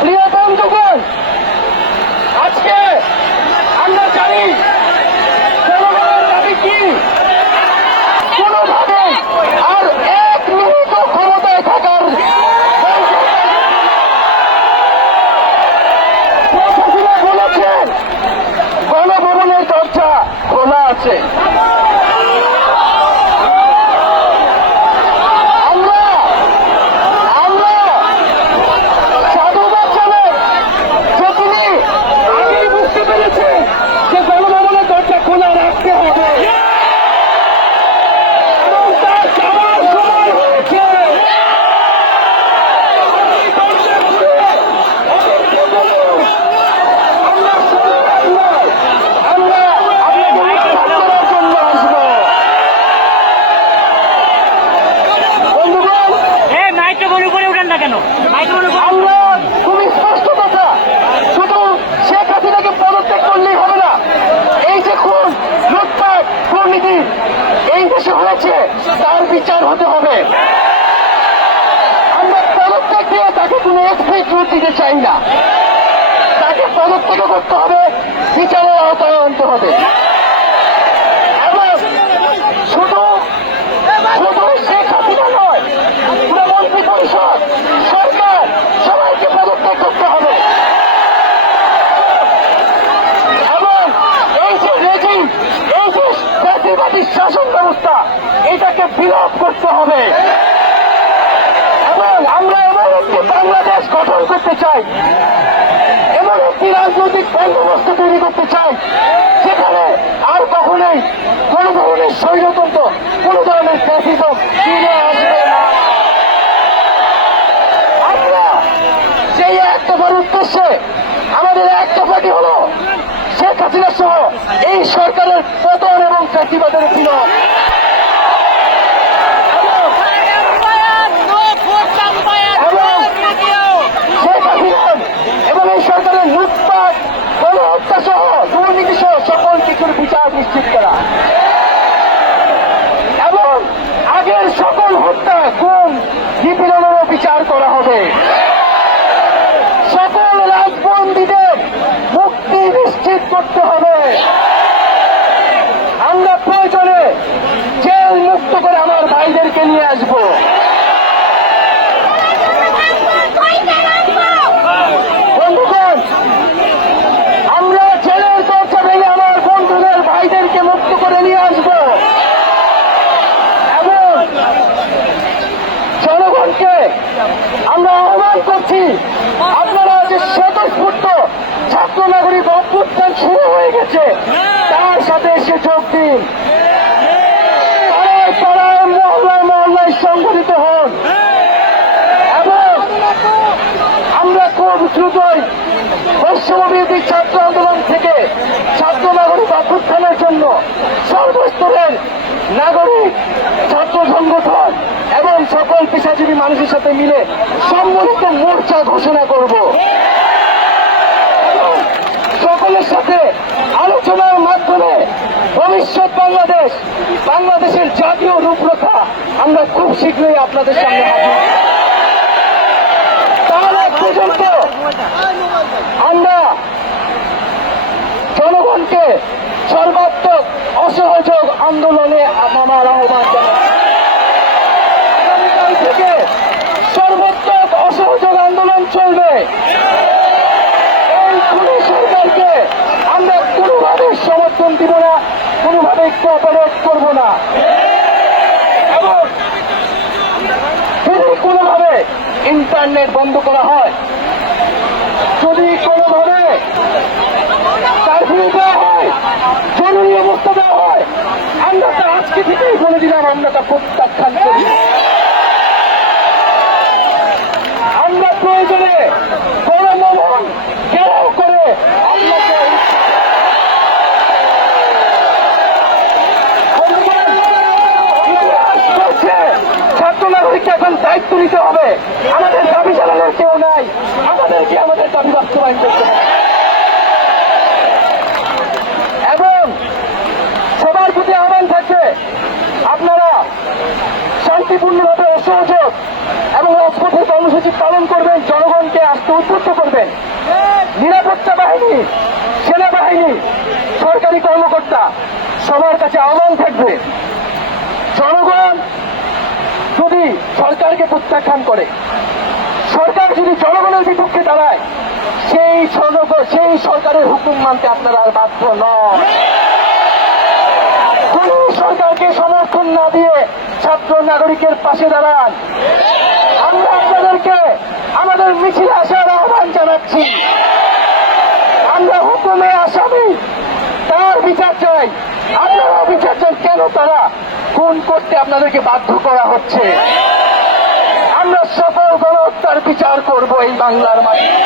প্রিয় বন্ধুগণ, আজকে আমরা জানি জনগণের দাবি কি। কোনোভাবে আর এক মিনিট ক্ষমতায় থাকার বলেছেন গণভবনের দরজা খোলা আছে। আমরা খুবই স্পষ্ট কথা, শুধু শেখ হাসিনাকে পদত্যাগ করলেই হবে না। এই যে খুন, লুটপাট, দুর্নীতি এই দেশে হয়েছে, তার বিচার হতে হবে। আমরা পদত্যাগ দিয়ে তাকে কোনো এক্সকিউজ দিতে চাই না। তাকে পদত্যাগ করতে হবে, বিচারের আওতায় আনতে হবে। এবং শুধু শেখ হাসিনা নয়, পুরো মন্ত্রী পরিষদ, সরকার, সবাইকে পদত্যাগ করতে হবে। এবং এই যে রেজিম, এই যে জাতীয়বাদী শাসন ব্যবস্থা, এটাকে বিলোপ করতে হবে। এবং আমরা এমন একটি বাংলাদেশ গঠন করতে চাই, এমন একটি রাজনৈতিক বন্দোবস্ত তৈরি করতে চাই, যেখানে আর কখনোই কোন ধরনের স্বৈরতন্ত্র, কোন ধরনের ফ্যাসিজম ফিরে আসবে না। আমরা সেই এক দফার উদ্দেশ্যে আমাদের এক দফাটি হল শেখ হাসিনা সহ এই সরকারের পতন এবং ফ্যাসিবাদের বিরোধ। এবং এই সরকারের লুটপাট, গণহত্যা সহ দুর্নীতি সহ সকল কিছুর বিচার নিশ্চিত করা এবং আগের সকল হত্যা, গুম, নিপীড়নেরও বিচার করা হবে। সকল রাজবন্দীদের মুক্তি নিশ্চিত করতে হবে। আমরা প্রয়োজনে জেল মুক্ত করে আমার ভাইদেরকে নিয়ে আসবো। বন্ধুগণ, আমরা জেলের দরজা ভেঙে আমার বন্ধুদের ভাইদেরকে মুক্ত করে নিয়ে আসবো এবং জনগণকে আমরা আহ্বান করছি, আপনারা যে স্বতঃস্ফূর্ত ছাত্র নাগরিক অভ্যুত্থান শুরু হয়ে গেছে, তার সাথে এসে যোগ দিন। পাড়ায় পাড়ায়, মহল্লায় মহল্লায় সংগঠিত হন এবং আমরা খুব দ্রুতই বৈষম্যবিরোধী ছাত্র আন্দোলন থেকে ছাত্র নাগরিক অভ্যুত্থানের জন্য সর্বস্তরের নাগরিক, ছাত্র সংগঠন এবং সকল পেশাজীবী মানুষের সাথে মিলে সম্মিলিত মোর্চা ঘোষণা করব। সকলের সাথে আলোচনার মাধ্যমে ভবিষ্যৎ বাংলাদেশের জাতীয় রূপরেখা আমরা খুব শীঘ্রই আপনাদের সামনে হাজির। তাহলে পর্যন্ত আমরা জনগণকে সর্বাত্মক অসহযোগ আন্দোলনে নামার আহ্বান জানাই। আগামীকাল থেকে সর্বাত্মক অসহযোগ আন্দোলন চলবে। এই খুনি সরকারকে আমরা কোনোভাবে সমর্থন দিব না, কোনোভাবে কোঅপারেট করব না এবং যদি কোনোভাবে ইন্টারনেট বন্ধ করা হয়, যদি কোনোভাবে কারফিউ দেওয়া হয়, জরুরি অবস্থা দেওয়া হয়, আমরা তা আজকে থেকেই বলে দিলাম, আমরা তা প্রত্যাখ্যান করি। আমরা প্রয়োজনে গণভবন ঘেরাও করে আপনাকে ছাত্র নাগরিককে এখন দায়িত্ব নিতে হবে। আমাদের দাবি জানানোর কেউ নাই, আমাদেরকে আমাদের দাবি বাস্তবায়ন করতে হবে এবং সবার প্রতি আহ্বান থাকবে, আপনারা শান্তিপূর্ণভাবে অসহযোগ এবং রাজপথের কর্মসূচি পালন করবেন, জনগণকে আসতে উদ্বুদ্ধ করবেন। নিরাপত্তা বাহিনী, সেনাবাহিনী, সরকারি কর্মকর্তা সবার কাছে আহ্বান থাকবে, জনগণ যদি সরকারকে প্রত্যাখ্যান করে, সরকার যদি জনগণের বিপক্ষে দাঁড়ায়, সেই সরকারের হুকুম মানতে আপনারা আর বাধ্য নন। কোন সরকারকে সমর্থন না দিয়ে ছাত্র নাগরিকের পাশে দাঁড়ান। আমরা আপনাদেরকে আমাদের মিছিলে আসার আহ্বান জানাচ্ছি। আমরা হুকুমে আসামি, তার বিচার চাই। আপনারাও বিচার চাই, কেন তারা খুন করতে আপনাদেরকে বাধ্য করা হচ্ছে। আমরা সকল গণহত্যার বিচার করব এই বাংলার মাটিতে।